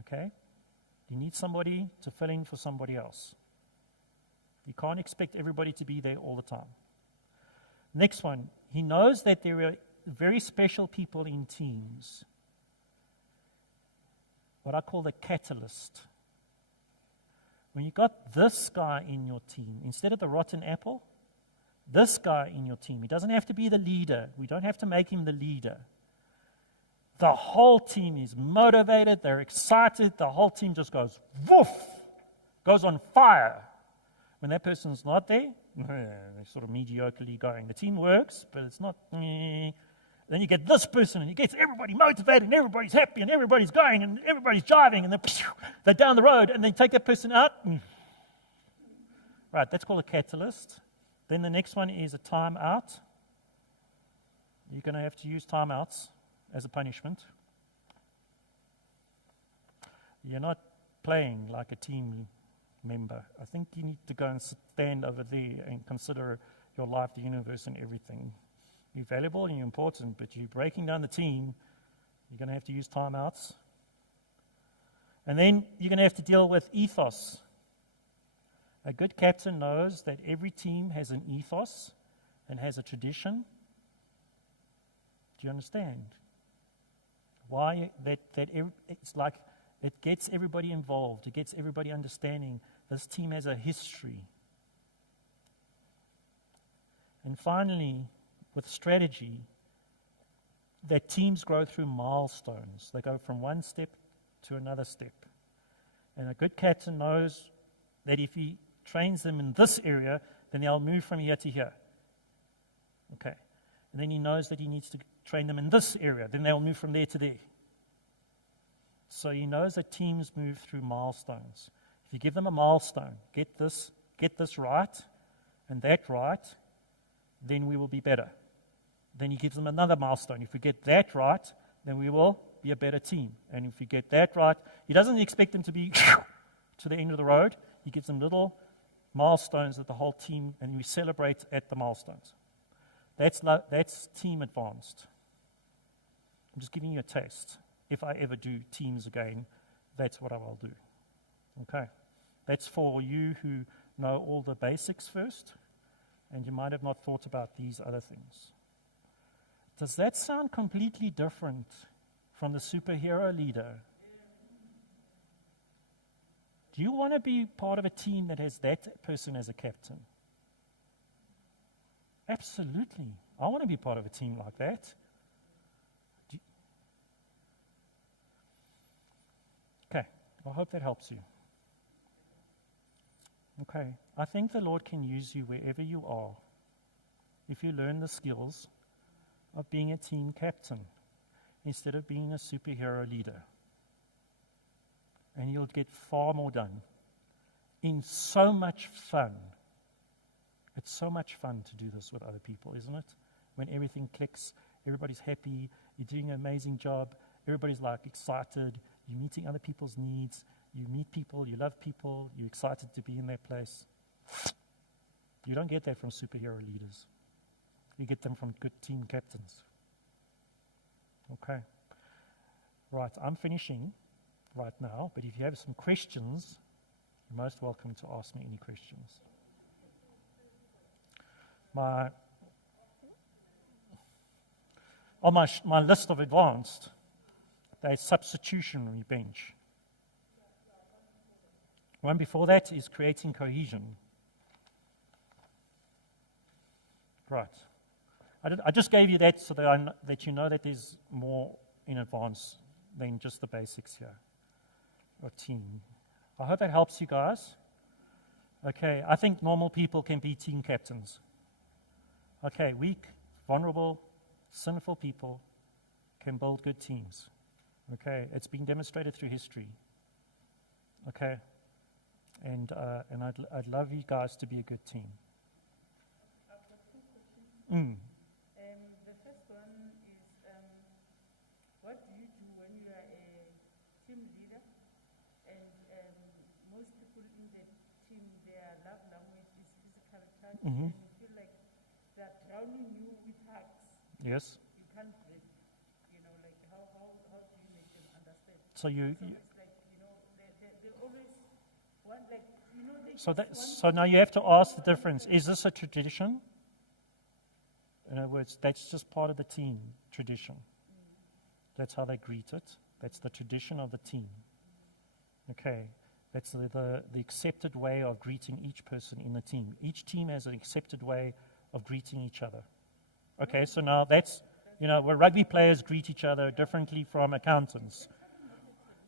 Okay? You need somebody to fill in for somebody else. You can't expect everybody to be there all the time. Next one, he knows that there are very special people in teams. What I call the catalyst. When you got this guy in your team, instead of the rotten apple, this guy in your team, he doesn't have to be the leader. We don't have to make him the leader. The whole team is motivated, they're excited, the whole team just goes woof, goes on fire. When that person's not there, they're sort of mediocrely going. The team works, but it's not. Then you get this person, and you get everybody motivated, and everybody's happy, and everybody's going, and everybody's driving, and then they're down the road, and they take that person out. Right, that's called a catalyst. Then the next one is a timeout. You're going to have to use timeouts as a punishment. You're not playing like a team member. I think you need to go and stand over there and consider your life, the universe, and everything. You're valuable and you're important, but you're breaking down the team. You're going to have to use timeouts. And then you're going to have to deal with ethos. A good captain knows that every team has an ethos and has a tradition. Do you understand? Why it's like it gets everybody involved. It gets everybody understanding this team has a history. And finally, with strategy, that teams grow through milestones. They go from one step to another step. And a good captain knows that if he trains them in this area, then they'll move from here to here. Okay. And then he knows that he needs to train them in this area, then they'll move from there to there. So he knows that teams move through milestones. If you give them a milestone, get this right and that right, then we will be better. Then he gives them another milestone. If we get that right, then we will be a better team. And if we get that right, he doesn't expect them to be to the end of the road. He gives them little milestones that the whole team, and we celebrate at the milestones. That's team advanced. I'm just giving you a taste. If I ever do teams again, that's what I will do. Okay. That's for you who know all the basics first, and you might have not thought about these other things. Does that sound completely different from the superhero leader? Do you want to be part of a team that has that person as a captain? Absolutely. I want to be part of a team like that. Okay, I hope that helps you. Okay, I think the Lord can use you wherever you are if you learn the skills of being a team captain instead of being a superhero leader. And you'll get far more done in so much fun. It's so much fun to do this with other people, isn't it? When everything clicks, everybody's happy, you're doing an amazing job, everybody's like excited, you're meeting other people's needs, you meet people, you love people, you're excited to be in their place. You don't get that from superhero leaders. You get them from good team captains. Okay. Right, I'm finishing right now, but if you have some questions, you're most welcome to ask me any questions. On my list of advanced, there's substitutionary bench. One before that is creating cohesion. Right. I just gave you that so that you know that there's more in advance than just the basics here. Or team. I hope that helps you guys. Okay, I think normal people can be team captains. Okay, weak, vulnerable, sinful people can build good teams. Okay, it's been demonstrated through history. Okay, and I'd love you guys to be a good team. I've got two questions. The first one is, what do you do when you are a team leader and most people in the team, their love language is physical touch, and you feel like they're drowning you with hugs. Yes. You can't breathe. Like how do you make them understand? So It's like, they always want, like, they so now you have to ask the difference. Is this a tradition? In other words, that's just part of the team tradition. That's how they greet it. That's the tradition of the team. Okay, that's the accepted way of greeting each person in the team. Each team has an accepted way of greeting each other. Okay, so now that's, where rugby players greet each other differently from accountants.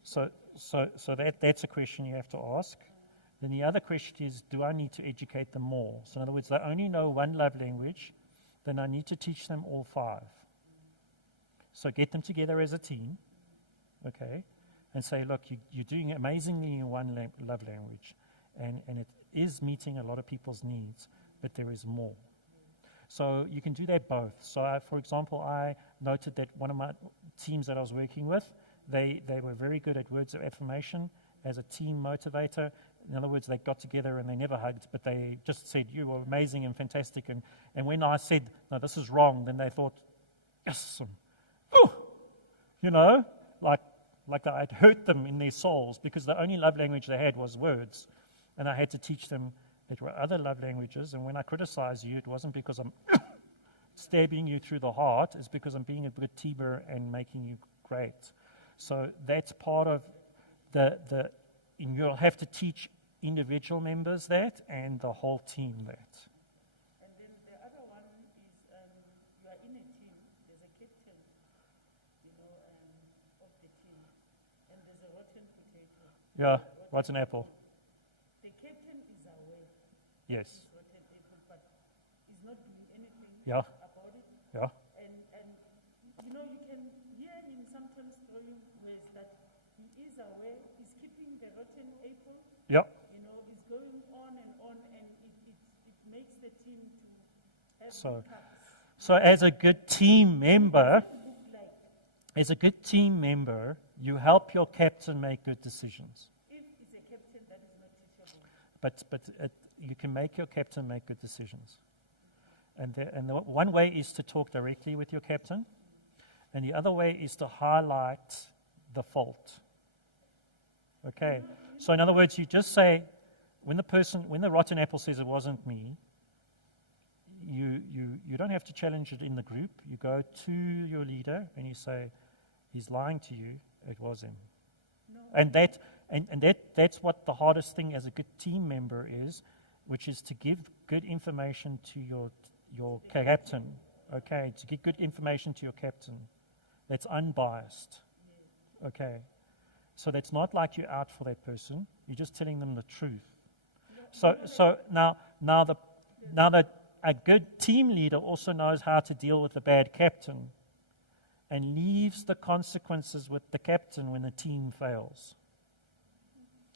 So that's a question you have to ask. then the other question is, do I need to educate them more? So in other words, they only know one love language, then I need to teach them all 5. So get them together as a team, okay, and say, look, you're doing amazingly in one love language, and it is meeting a lot of people's needs, but there is more. So you can do that both. So, for example, I noted that one of my teams that I was working with, they were very good at words of affirmation as a team motivator. In other words, they got together and they never hugged, but they just said, you were amazing and fantastic. And when I said, no, this is wrong, then they thought, yes, oh, you know, like I'd hurt them in their souls, because the only love language they had was words. And I had to teach them there were other love languages. And when I criticize you, it wasn't because I'm stabbing you through the heart. It's because I'm being a good teamer and making you great. So that's part of and you'll have to teach individual members that and the whole team that. And then the other one is you are in a team, there's a captain, of the team, and there's a rotten potato. Yeah, rotten apple. The captain is aware Yes. it's rotten apple, but is not doing anything Yeah. about it. Yeah. And you can hear him sometimes throwing words that he is aware, he's keeping the rotten apple, Yeah. he's going on, and it makes the team to have So- hiccups. So as a good team member, Look like you help your captain make good decisions. if it's a captain that is not teachable. But you can make your captain make good decisions. And the one way is to talk directly with your captain, and the other way is to highlight the fault. Okay? So in other words, you just say, when the rotten apple says it wasn't me, you don't have to challenge it in the group. You go to your leader and you say, he's lying to you, it was him. And that's what the hardest thing as a good team member is, which is to give good information to your captain. Okay, to give good information to your captain that's unbiased. Okay, so that's not like you're out for that person. You're just telling them the truth. So now that a good team leader also knows how to deal with a bad captain, and leaves the consequences with the captain when the team fails.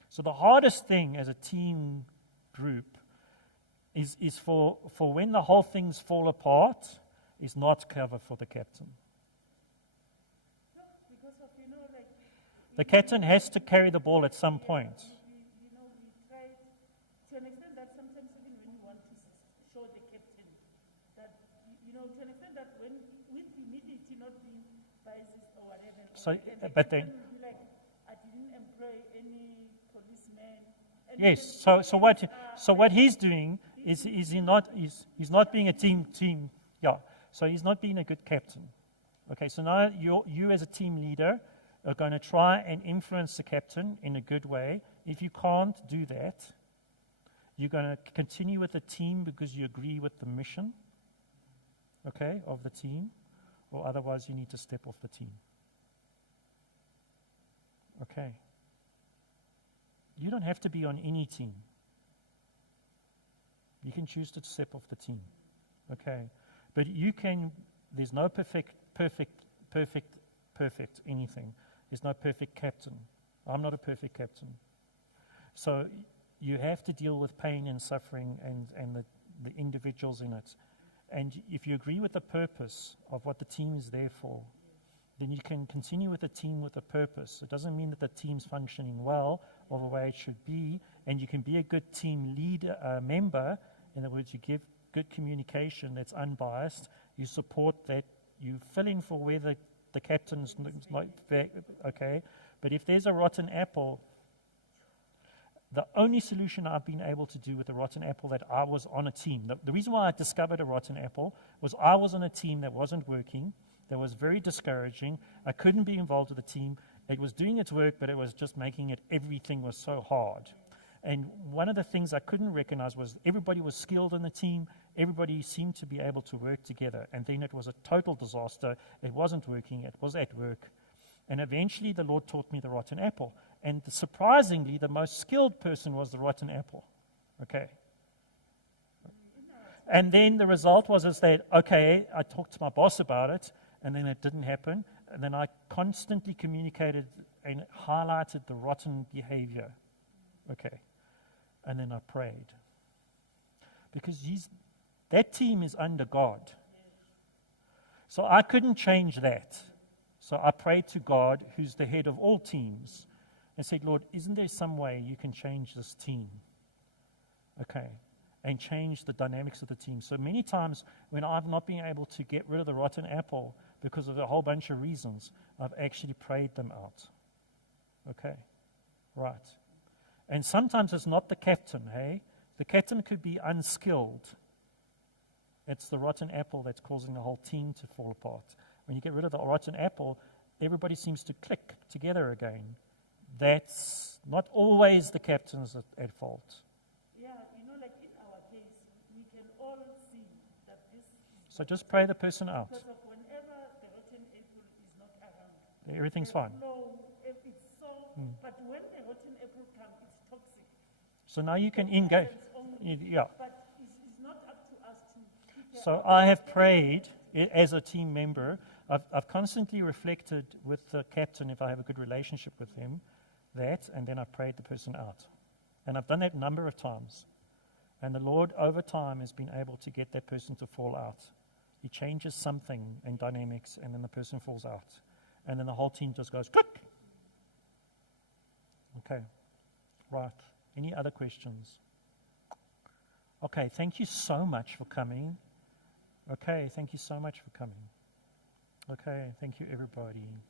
So the hardest thing as a team group is for when the whole things fall apart, is not cover for the captain. No, because of, The captain has to carry the ball at some point. we try to an extent that sometimes even when you want to show the captain that, to an extent that when, with humility, not being biased or whatever. So, and the but then- captain will be like, I didn't employ any policeman. And Yes. then- So what he's doing is he's not being a team. Yeah. So he's not being a good captain. Okay. So now you as a team leader are going to try and influence the captain in a good way. If you can't do that, you're going to continue with the team because you agree with the mission, okay, of the team, or otherwise you need to step off the team. Okay. You don't have to be on any team. You can choose to step off the team. Okay. But there's no perfect anything. There's no perfect captain. I'm not a perfect captain. So you have to deal with pain and suffering and the individuals in it. And if you agree with the purpose of what the team is there for, then you can continue with the team with a purpose. It doesn't mean that the team's functioning well or the way it should be, and you can be a good team leader, member. In other words, you give good communication that's unbiased. You support that. You fill in for where the captain's not okay. But if there's a rotten apple, the only solution I've been able to do with a rotten apple that I was on a team. The reason why I discovered a rotten apple was I was on a team that wasn't working, that was very discouraging. I couldn't be involved with the team. It was doing its work, but it was just making it, everything was so hard. And one of the things I couldn't recognize was everybody was skilled in the team. Everybody seemed to be able to work together. And then it was a total disaster. It wasn't working. It was at work. And eventually the Lord taught me the rotten apple. And surprisingly, the most skilled person was the rotten apple. Okay. And then the result was is that, okay, I talked to my boss about it, and then it didn't happen. And then I constantly communicated and highlighted the rotten behavior. Okay. And then I prayed. Because that team is under God. So I couldn't change that. So I prayed to God, who's the head of all teams, and said, Lord, isn't there some way you can change this team? Okay. And change the dynamics of the team. So many times when I've not been able to get rid of the rotten apple because of a whole bunch of reasons, I've actually prayed them out. Okay. Right. And sometimes it's not the captain, hey? The captain could be unskilled. It's the rotten apple that's causing the whole team to fall apart. When you get rid of the rotten apple, everybody seems to click together again. That's not always the captain's at fault. Yeah, like in our case, we can all see that this is So just pray the person out. because of whenever the rotten apple is not around. Everything's the fine. flow, it's so, but when a rotten apple comes, it's toxic. So now you can engage. It's only, Yeah. but it's not up to us to keep it So up. I have prayed as a team member. I've constantly reflected with the captain, if I have a good relationship with him, and then I prayed the person out. And I've done that a number of times. And the Lord, over time, has been able to get that person to fall out. He changes something in dynamics, and then the person falls out. And then the whole team just goes, click. Okay. Right. Any other questions? Okay, thank you so much for coming. Okay, thank you so much for coming. Okay, thank you, everybody.